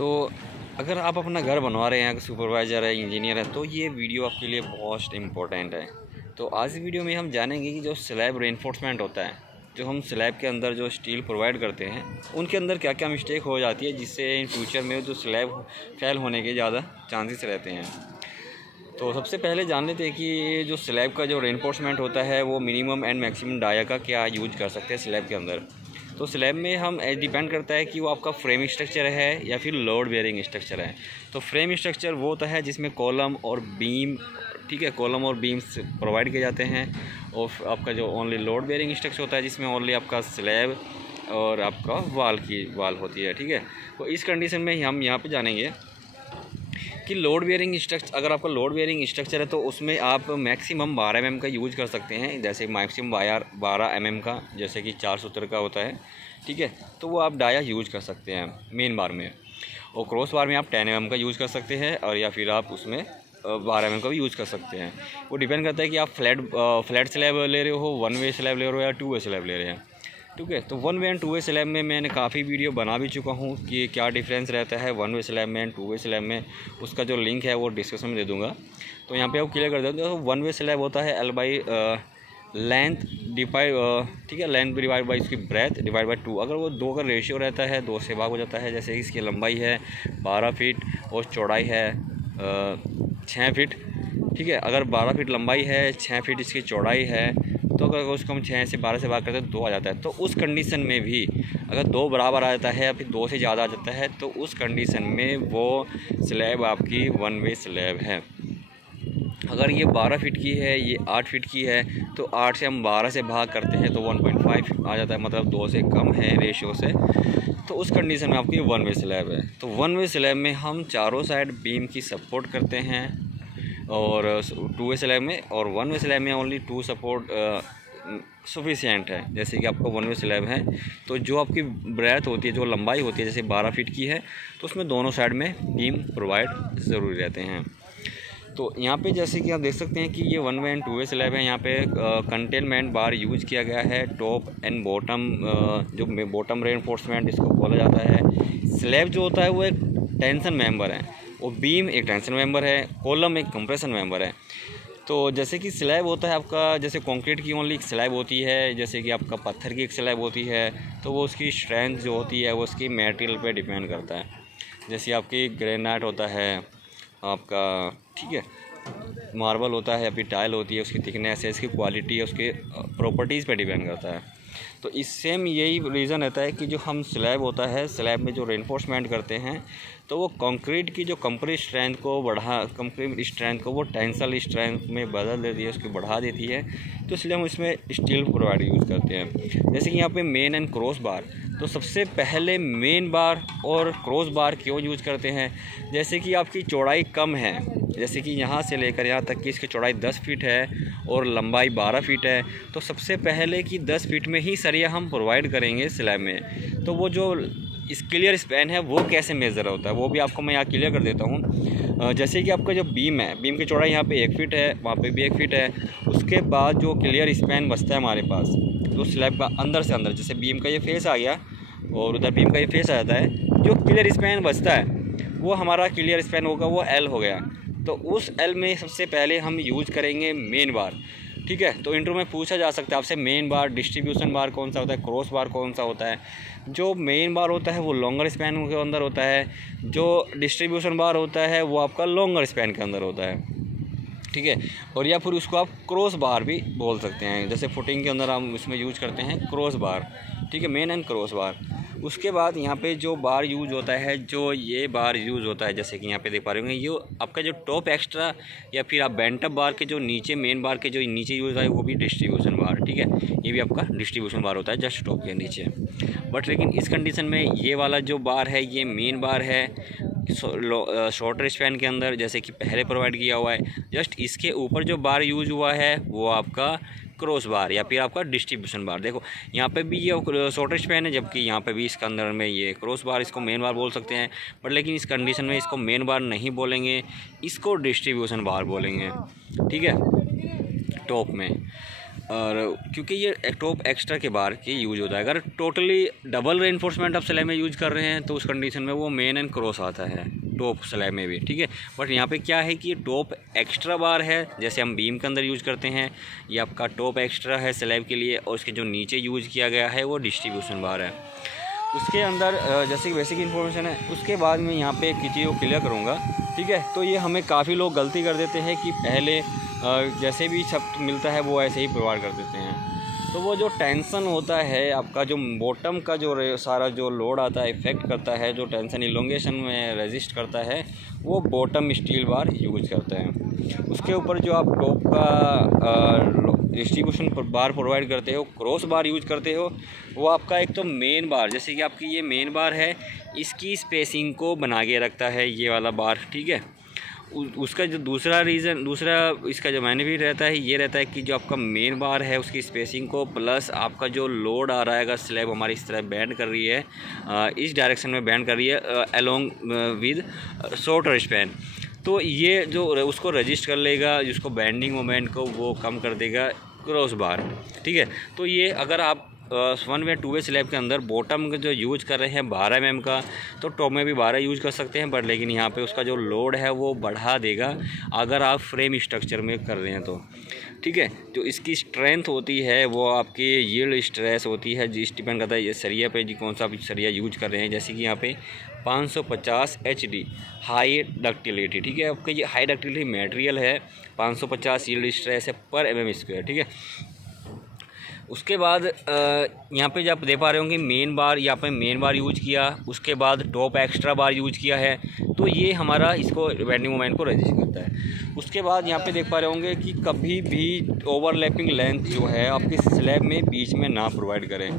तो अगर आप अपना घर बनवा रहे हैं, सुपरवाइज़र है, इंजीनियर है, तो ये वीडियो आपके लिए बहुत इम्पोर्टेंट है। तो आज की वीडियो में हम जानेंगे कि जो स्लैब रेनफोर्समेंट होता है, जो हम स्लैब के अंदर जो स्टील प्रोवाइड करते हैं, उनके अंदर क्या क्या मिस्टेक हो जाती है जिससे इन फ्यूचर में जो स्लैब फेल होने के ज़्यादा चांसेस रहते हैं। तो सबसे पहले जान लेते हैं कि जो स्लैब का जो रेनफोर्समेंट होता है वो मिनिमम एंड मैक्सिमम डाया का क्या यूज कर सकते हैं स्लैब के अंदर। तो स्लैब में हम डिपेंड करता है कि वो आपका फ्रेम स्ट्रक्चर है या फिर लोड बेयरिंग स्ट्रक्चर है। तो फ्रेम स्ट्रक्चर वो होता है जिसमें कॉलम और बीम, ठीक है, कॉलम और बीम्स प्रोवाइड किए जाते हैं। और आपका जो ओनली लोड बेयरिंग स्ट्रक्चर होता है जिसमें ओनली आपका स्लैब और आपका वाल होती है, ठीक है। तो इस कंडीशन में हम यहाँ पे जानेंगे कि लोड बेयरिंग स्ट्रक्चर, अगर आपका लोड बेयरिंग स्ट्रक्चर है तो उसमें आप मैक्सिमम 12 mm का यूज़ कर सकते हैं। जैसे मैक्सिमम 12 mm का, जैसे कि 4 सूत्र का होता है, ठीक है, तो वो आप डाया यूज़ कर सकते हैं मेन बार में। और क्रॉस बार में आप 10 mm का यूज़ कर सकते हैं, और या फिर आप उसमें 12 mm का भी यूज़ कर सकते हैं। वो डिपेंड करता है कि आप फ्लैट स्लैब ले रहे हो, वन वे स्लैब ले रहे हो या टू वे स्लैब ले रहे हैं, ठीक है। तो one way and two way slab में मैंने काफ़ी वीडियो बना भी चुका हूँ कि क्या डिफरेंस रहता है वन वे स्लैब में एंड टू वे स्लैब में। उसका जो लिंक है वो डिस्क्रिप्शन में दे दूँगा, तो यहाँ पे आप क्लियर कर देते हो। तो वन वे स्लैब होता है L बाई लेंथ डिवाइड, ठीक है, लेंथ डिवाइड बाई इसकी ब्रेथ डिवाइड बाई 2। अगर वो 2 का रेशियो रहता है, 2 से भाग हो जाता है। जैसे इसकी लंबाई है 12 फीट और चौड़ाई है 6 फीट, ठीक है। अगर 12 फीट लंबाई है, 6 फीट इसकी चौड़ाई है, तो अगर उसको हम 6 से 12 से भाग करते हैं 2 आ जाता है। तो उस कंडीशन में भी अगर 2 बराबर आ जाता है या फिर 2 से ज़्यादा आ जाता है, तो उस कंडीशन में वो स्लैब आपकी वन वे स्लैब है। अगर ये 12 फीट की है, ये 8 फीट की है, तो 8 से हम 12 से भाग करते हैं तो 1.5 आ जाता है, मतलब 2 से कम है रेशियो से। तो उस कंडीशन में आपकी वन वे स्लैब है। तो वन वे स्लैब में हम चारों साइड बीम की सपोर्ट करते हैं, और टू वे स्लैब में और वन वे स्लैब में ओनली 2 सपोर्ट सफिशिएंट है। जैसे कि आपका वन वे स्लैब है तो जो आपकी ब्रेथ होती है, जो लंबाई होती है, जैसे 12 फीट की है, तो उसमें दोनों साइड में बीम प्रोवाइड ज़रूरी रहते हैं। तो यहाँ पे जैसे कि आप देख सकते हैं कि ये one way and two way slab है। यहाँ पे कंटेनमेंट बार यूज किया गया है, टॉप एंड बॉटम, जो बॉटम रेनफोर्समेंट इसको बोला जाता है। स्लैब जो होता है वो एक टेंशन मेंबर है, और बीम एक टेंशन मेंबर है, कॉलम एक कंप्रेशन मेंबर है। तो जैसे कि स्लैब होता है आपका, जैसे कंक्रीट की ओनली एक स्लैब होती है, जैसे कि आपका पत्थर की एक स्लैब होती है, तो वो उसकी स्ट्रेंथ जो होती है वो उसकी मटेरियल पे डिपेंड करता है। जैसे आपकी ग्रेनाइट होता है आपका, ठीक है, मार्बल होता है या फिर टाइल होती है, उसकी थिकनेस है, इसकी क्वालिटी है, उसके प्रॉपर्टीज़ पे डिपेंड करता है। तो इस सेम यही रीज़न रहता है कि जो हम स्लैब होता है, स्लैब में जो रेनफोर्समेंट करते हैं, तो वो कंक्रीट की जो कंक्रीट स्ट्रेंथ को कंक्रीट स्ट्रेंथ को वो टेंसल स्ट्रेंथ में बदल देती है, उसकी बढ़ा देती है। तो इसलिए हम इसमें स्टील प्रोवाइड यूज़ करते हैं। जैसे कि यहाँ पे मेन एंड क्रॉस बार, तो सबसे पहले मेन बार और क्रॉस बार क्यों यूज़ करते हैं? जैसे कि आपकी चौड़ाई कम है, जैसे कि यहाँ से लेकर यहाँ तक की इसकी चौड़ाई 10 फीट है और लंबाई 12 फीट है, तो सबसे पहले कि 10 फीट में ही सरिया हम प्रोवाइड करेंगे स्लैब में। तो वो जो इस क्लियर स्पैन है वो कैसे मेज़र होता है वो भी आपको मैं यहाँ क्लियर कर देता हूँ। जैसे कि आपका जो बीम है, बीम की चौड़ाई यहाँ पे 1 फीट है, वहाँ पे भी 1 फीट है। उसके बाद जो क्लियर स्पैन बचता है हमारे पास, तो स्लैब का अंदर से अंदर, जैसे बीम का ये फेस आ गया और उधर बीम का ये फेस आ जाता है, जो क्लियर स्पैन बचता है वो हमारा क्लियर स्पैन होगा, वो L हो गया। तो उस L में सबसे पहले हम यूज करेंगे मेन बार, ठीक है। तो इंटरव्यू में पूछा जा सकता है आपसे मेन बार, डिस्ट्रीब्यूशन बार कौन सा होता है, क्रॉस बार कौन सा होता है। जो मेन बार होता है वो लॉन्गर स्पैन के अंदर होता है, जो डिस्ट्रीब्यूशन बार होता है वो आपका लॉन्गर स्पैन के अंदर होता है, ठीक है। और या फिर उसको आप क्रॉस बार भी बोल सकते हैं। जैसे फुटिंग के अंदर हम उसमें यूज करते हैं क्रॉस बार, ठीक है, मेन एंड क्रॉस बार। उसके बाद यहाँ पे जो बार यूज़ होता है, जो ये बार यूज़ होता है, जैसे कि यहाँ पे देख पा रहे होंगे, ये आपका जो टॉप एक्स्ट्रा या फिर आप बेंटअप बार के जो नीचे मेन बार के जो नीचे यूज़ है वो भी डिस्ट्रीब्यूशन बार, ठीक है, ये भी आपका डिस्ट्रीब्यूशन बार होता है जस्ट टॉप के नीचे। बट लेकिन इस कंडीशन में ये वाला जो बार है ये मेन बार है शॉर्टर स्पैन के अंदर, जैसे कि पहले प्रोवाइड किया हुआ है। जस्ट इसके ऊपर जो बार यूज़ हुआ है वो आपका क्रॉस बार या फिर आपका डिस्ट्रीब्यूशन बार। देखो यहाँ पे भी ये शॉर्टर स्पैन है, जबकि यहाँ पे भी इसके अंदर में ये क्रॉस बार, इसको मेन बार बोल सकते हैं। बट लेकिन इस कंडीशन में इसको मेन बार नहीं बोलेंगे, इसको डिस्ट्रीब्यूशन बार बोलेंगे, ठीक है, टॉप में। और क्योंकि ये टॉप एक्स्ट्रा के बार के यूज होता है। अगर टोटली डबल रेनफोर्समेंट आप स्लैब में यूज कर रहे हैं तो उस कंडीशन में वो मेन एंड क्रॉस आता है टॉप स्लैब में भी, ठीक है। बट यहाँ पे क्या है कि टॉप एक्स्ट्रा बार है, जैसे हम बीम के अंदर यूज करते हैं, ये आपका टॉप एक्स्ट्रा है स्लैब के लिए, और उसके जो नीचे यूज किया गया है वो डिस्ट्रीब्यूशन बार है। उसके अंदर जैसे कि बेसिक इन्फॉर्मेशन है, उसके बाद मैं यहाँ पे एक चीज़ को क्लियर करूँगा, ठीक है। तो ये हमें काफ़ी लोग गलती कर देते हैं कि पहले जैसे भी सब मिलता है वो ऐसे ही प्रोवाइड कर देते हैं। तो वो जो टेंशन होता है आपका, जो बॉटम का जो सारा जो लोड आता है, इफ़ेक्ट करता है, जो टेंशन इलोंगेशन में रेजिस्ट करता है, वो बॉटम स्टील बार यूज करते हैं। उसके ऊपर जो आप टॉप का डिस्ट्रीब्यूशन बार प्रोवाइड करते हो, क्रॉस बार यूज करते हो, वो आपका एक तो मेन बार, जैसे कि आपकी ये मेन बार है, इसकी स्पेसिंग को बना के रखता है ये वाला बार, ठीक है। उसका जो दूसरा इसका जो बेनिफिट रहता है ये रहता है कि जो आपका मेन बार है उसकी स्पेसिंग को, प्लस आपका जो लोड आ रहा है, अगर स्लैब हमारी इस तरह बैंड कर रही है, इस डायरेक्शन में बैंड कर रही है अलोंग विद शॉर्टर स्पैन, तो ये जो उसको रजिस्ट कर लेगा, जिसको बैंडिंग मोमेंट को वो कम कर देगा क्रॉस बार, ठीक है। तो ये अगर आप 1 वे 2 वे स्लैब के अंदर बॉटम का जो यूज कर रहे हैं 12 mm का, तो टॉप में भी 12 यूज कर सकते हैं, बट लेकिन यहाँ पे उसका जो लोड है वो बढ़ा देगा अगर आप फ्रेम स्ट्रक्चर में कर रहे हैं तो, ठीक है। जो इसकी स्ट्रेंथ होती है वो आपकी यील्ड स्ट्रेस होती है, जिस डिपेंड करता है ये सरिया पे जी कौन सा आप सरिया यूज कर रहे हैं। जैसे कि यहाँ पे 550 HD हाई डक्टिलिटी, ठीक है। आपका ये हाई डक्टिलिटी मटेरियल है, 550 यील्ड स्ट्रेस है पर mm², ठीक है। उसके बाद यहाँ पे जब आप दे पा रहे होंगे मेन बार, यहाँ पे मेन बार यूज किया, उसके बाद टॉप एक्स्ट्रा बार यूज किया है, तो ये हमारा इसको बेंडिंग मोमेंट को रजिस्ट करता है। उसके बाद यहाँ पे देख पा रहे होंगे कि कभी भी ओवरलैपिंग लेंथ जो है आपके स्लैब में बीच में ना प्रोवाइड करें।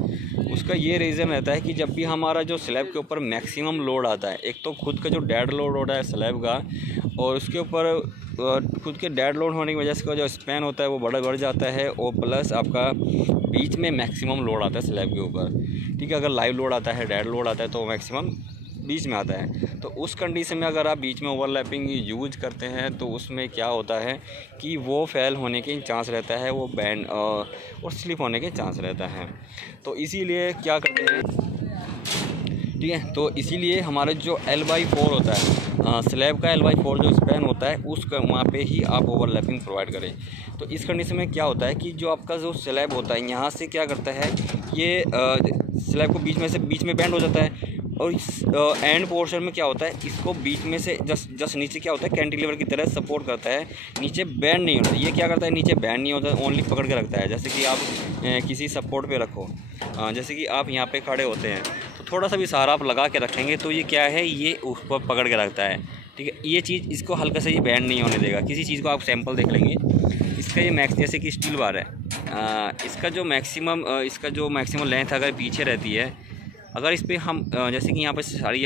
उसका ये रीज़न रहता है कि जब भी हमारा जो स्लैब के ऊपर मैक्सिमम लोड आता है, एक तो खुद का जो डेड लोड होता है स्लैब का, और उसके ऊपर खुद के डेड लोड होने की वजह से जो स्पैन होता है वो बढ़ जाता है, और प्लस आपका बीच में मैक्सिमम लोड आता है स्लैब के ऊपर, ठीक है। अगर लाइव लोड आता है, डेड लोड आता है, तो मैक्सिमम बीच में आता है। तो उस कंडीशन में अगर आप बीच में ओवरलैपिंग यूज करते हैं तो उसमें क्या होता है कि वो फेल होने के चांस रहता है, वो बैंड और स्लिप होने के चांस रहता है। तो इसीलिए क्या करते हैं, ठीक है, तो इसीलिए हमारा जो L/4 होता है स्लैब का L/4 जो स्पैन होता है उसका वहाँ पे ही आप ओवरलैपिंग प्रोवाइड करें। तो इस कंडीशन में क्या होता है कि जो आपका जो स्लैब होता है यहाँ से क्या करता है, ये स्लैब को बीच में बैंड हो जाता है, और इस एंड पोर्शन में क्या होता है, इसको बीच में से जस्ट नीचे क्या होता है कैंटिलीवर की तरह सपोर्ट करता है, नीचे बैंड नहीं होता। ये क्या करता है, नीचे बैंड नहीं होता, ओनली पकड़ के रखता है। जैसे कि आप किसी सपोर्ट पे रखो, जैसे कि आप यहाँ पे खड़े होते हैं तो थोड़ा सा भी सहारा आप लगा के रखेंगे तो ये क्या है, ये उस पर पकड़ के रखता है, ठीक है। ये चीज़ इसको हल्का से ये बैंड नहीं होने देगा। किसी चीज़ को आप सैंपल देख लेंगे, इसका ये जैसे कि स्टील बार है, इसका जो मैक्सिमम लेंथ अगर पीछे रहती है, अगर इस पर हम जैसे कि यहाँ पे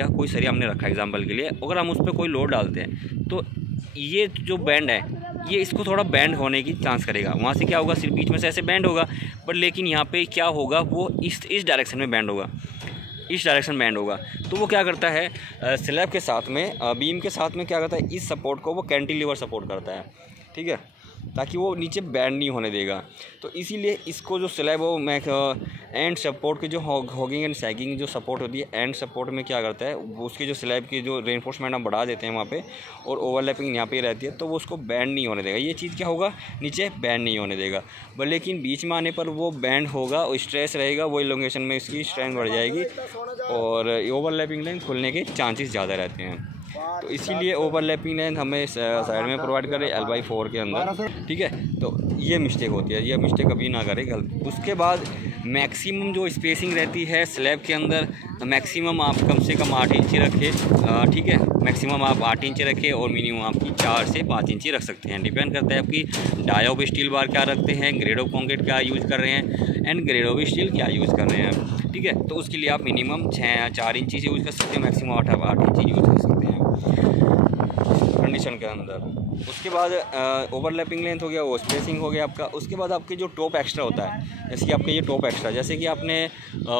कोई सरिया हमने रखा एग्जांपल के लिए, अगर हम उस पर कोई लोड डालते हैं तो ये जो बैंड है ये इसको थोड़ा बैंड होने की चांस करेगा। वहाँ से क्या होगा, सिर्फ बीच में से ऐसे बैंड होगा, बट लेकिन यहाँ पे क्या होगा, वो इस डायरेक्शन में बैंड होगा, इस डायरेक्शन बैंड होगा। तो वो क्या करता है, स्लैब के साथ में बीम के साथ में क्या करता है, इस सपोर्ट को वो कैंटिलीवर सपोर्ट करता है, ठीक है, ताकि वो नीचे बैंड नहीं होने देगा। तो इसीलिए इसको जो स्लैब हो एंड सपोर्ट की जो हॉगिंग एंड सैगिंग जो सपोर्ट होती है, एंड सपोर्ट में क्या करता है, वो उसके जो स्लैब की जो रेनफोर्समेंट हम बढ़ा देते हैं वहाँ पे, और ओवरलैपिंग यहाँ पे रहती है, तो वो उसको बैंड नहीं होने देगा। ये चीज़ क्या होगा, नीचे बैंड नहीं होने देगा, बट लेकिन बीच में आने पर वो बैंड होगा और स्ट्रेस रहेगा, वो इलोंगेशन में इसकी स्ट्रेंथ बढ़ जाएगी और ओवरलैपिंग लेंथ खुलने के चांसेस ज़्यादा रहते हैं। तो इसीलिए ओवरलैपिंग लेंथ हमें साइड में प्रोवाइड करें L/4 के अंदर, ठीक है। तो ये मिस्टेक होती है, ये मिस्टेक कभी ना करें गलत। उसके बाद मैक्सिमम जो स्पेसिंग रहती है स्लैब के अंदर, मैक्सिमम आप कम से कम 8 इंची रखें, ठीक है। मैक्सिमम आप 8 इंची रखें और मिनिमम आपकी 4 से 5 इंची रख सकते हैं। डिपेंड करता है आपकी डाई ऑफ स्टील बार क्या रखते हैं, ग्रेड ऑफ कॉन्क्रीट क्या यूज़ कर रहे हैं, एंड ग्रेड ऑफ स्टील क्या यूज़ कर रहे हैं, ठीक है। तो उसके लिए आप मिनिमम 4 इंची से यूज़ कर सकते हैं, मैक्सिमम 8 इंची यूज़ कर सकते हैं कंडीशन के अंदर। उसके बाद ओवरलैपिंग लेंथ हो गया, वो स्पेसिंग हो गया आपका। उसके बाद आपके जो टॉप एक्स्ट्रा होता है, जैसे कि आपके ये टॉप एक्स्ट्रा, जैसे कि आपने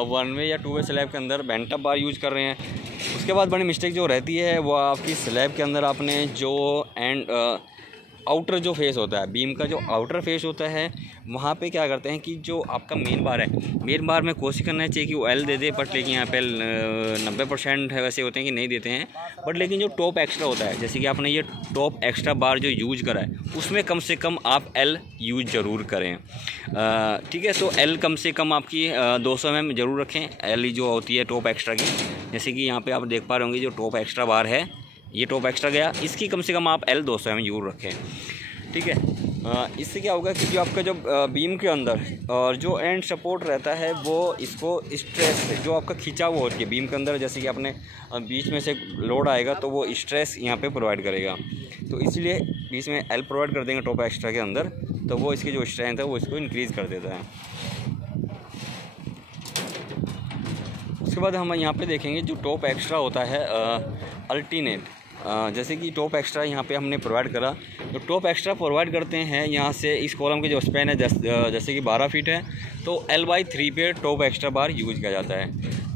1 वे या 2 वे स्लैब के अंदर बेंटअप बार यूज़ कर रहे हैं। उसके बाद बड़ी मिस्टेक जो रहती है वो आपकी स्लैब के अंदर आपने जो आउटर जो फेस होता है, बीम का जो आउटर फेस होता है, वहाँ पे क्या करते हैं कि जो आपका मेन बार है, मेन बार में कोशिश करना चाहिए कि वो एल दे दे, बट लेकिन यहाँ पे 90% वैसे होते हैं कि नहीं देते हैं। बट लेकिन जो टॉप एक्स्ट्रा होता है, जैसे कि आपने ये टॉप एक्स्ट्रा बार जो यूज करा है, उसमें कम से कम आप एल यूज ज़रूर करें। ठीक है, तो एल कम से कम आपकी 200 mm ज़रूर रखें, एल जो होती है टॉप एक्स्ट्रा की। जैसे कि यहाँ पे आप देख पा रहे होंगे जो टॉप एक्स्ट्रा बार है, ये टॉप एक्स्ट्रा गया, इसकी कम से कम आप एल 200 mm ज़रूर रखें। ठीक है, इससे क्या होगा कि जो आपका जो बीम के अंदर और जो एंड सपोर्ट रहता है, वो इसको स्ट्रेस जो आपका खिंचाव होती है बीम के अंदर, जैसे कि आपने बीच में से लोड आएगा तो वो स्ट्रेस यहाँ पे प्रोवाइड करेगा। तो इसलिए बीच में एल प्रोवाइड कर देंगे टॉप एक्स्ट्रा के अंदर, तो वो इसकी जो स्ट्रेंथ है वो इसको इंक्रीज़ कर देता है। उसके बाद हम यहाँ पे देखेंगे जो टॉप एक्स्ट्रा होता है अल्टरनेट, जैसे कि टॉप एक्स्ट्रा यहाँ पे हमने प्रोवाइड करा, तो टॉप एक्स्ट्रा प्रोवाइड करते हैं यहाँ से इस कॉलम के जो स्पैन है जैसे कि 12 फीट है, तो L/3 पे टॉप एक्स्ट्रा बार यूज किया जाता है।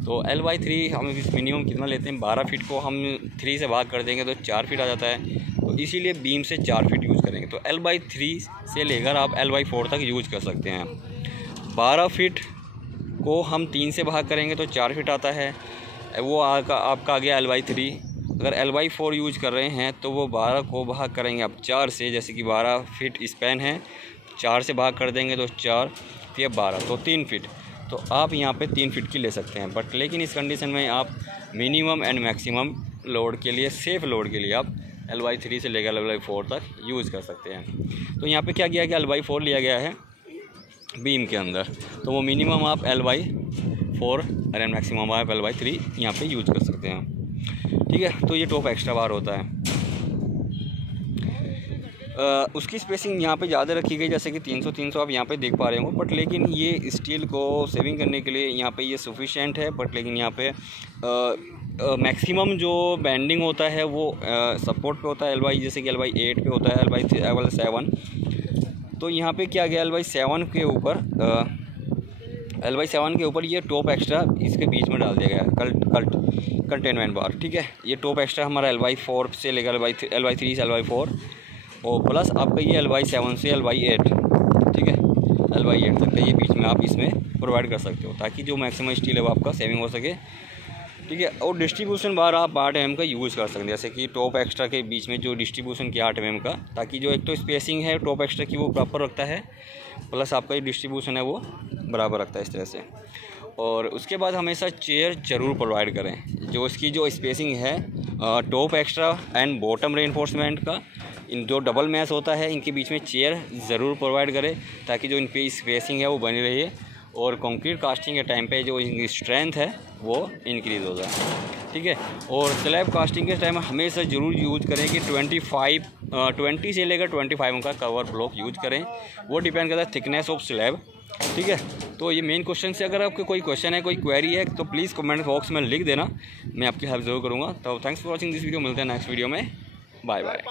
तो L/3 हम मिनिमम कितना लेते हैं, 12 फीट को हम 3 से भाग कर देंगे तो 4 फीट आ जाता है, तो इसीलिए बीम से 4 फीट यूज़ करेंगे। तो L/3 से लेकर आप L/4 तक यूज कर सकते हैं। 12 फीट को हम 3 से भाग करेंगे तो 4 फीट आता है, वो आपका आ गया L/3। अगर L/4 यूज कर रहे हैं तो वो 12 को भाग करेंगे आप 4 से, जैसे कि 12 फीट स्पैन है, 4 से भाग कर देंगे तो 4 या 12 तो 3 फीट, तो आप यहाँ पे 3 फीट की ले सकते हैं। बट लेकिन इस कंडीशन में आप मिनिमम एंड मैक्सिमम लोड के लिए, सेफ लोड के लिए आप L/3 से लेकर L/4 तक यूज़ कर सकते हैं। तो यहाँ पे क्या किया गया, L/4 लिया गया है बीम के अंदर, तो वो मिनिमम आप L/4 एंड मैक्सिमम आप L/3 यहाँ पे यूज कर सकते हैं। ठीक है, तो ये टॉप एक्स्ट्रा बार होता है। उसकी स्पेसिंग यहाँ पे ज़्यादा रखी गई, जैसे कि 300 आप यहाँ पे देख पा रहे हो, बट लेकिन ये स्टील को सेविंग करने के लिए यहाँ पे ये सफिशिएंट है। बट लेकिन यहाँ पे मैक्सिमम जो बेंडिंग होता है वो सपोर्ट पे होता है L/, जैसे कि L/8 पे होता है, L/7। तो यहाँ पे क्या गया, L/7 के ऊपर ये टॉप एक्स्ट्रा इसके बीच में डाल दिया गया कंटेनमेंट बार। ठीक है, ये टॉप एक्स्ट्रा हमारा L/4 से लेकर L/3 से L/4 और प्लस आपका ये L/7 से L/8, ठीक है, L/8 तक ये बीच में आप इसमें प्रोवाइड कर सकते हो, ताकि जो मैक्सिमम स्टील है वो आपका सेविंग हो सके। ठीक है, और डिस्ट्रीब्यूशन बार आप 8 mm का यूज़ कर सकते हैं, जैसे कि टॉप एक्स्ट्रा के बीच में जो डिस्ट्रीब्यूशन किया 8 mm का, ताकि जो एक तो स्पेसिंग है टॉप एक्स्ट्रा की वो प्रॉपर रखता है, प्लस आपका जो डिस्ट्रीब्यूशन है वो बराबर रखता है इस तरह से। और उसके बाद हमेशा चेयर ज़रूर प्रोवाइड करें, जो इसकी जो स्पेसिंग है top extra and bottom reinforcement का, इन जो डबल मैश होता है इनके बीच में चेयर ज़रूर प्रोवाइड करें, ताकि जो इन पे स्पेसिंग है वो बनी रहे और कंक्रीट कास्टिंग के टाइम पे जो इनकी स्ट्रेंथ है वो इंक्रीज़ हो जाए। ठीक है, और स्लैब कास्टिंग के टाइम हमेशा ज़रूर यूज करें कि 20 से लेकर 25 का कवर ब्लॉक यूज करें, वो डिपेंड करता है थिकनेस ऑफ स्लैब। ठीक है, तो ये मेन क्वेश्चन से अगर आपके कोई क्वेश्चन है, कोई क्वेरी है, तो प्लीज़ कमेंट बॉक्स में लिख देना, मैं आपकी हेल्प ज़रूर करूँगा। तो thanks for watching this video, मिलते हैं नेक्स्ट वीडियो में, बाय बाय।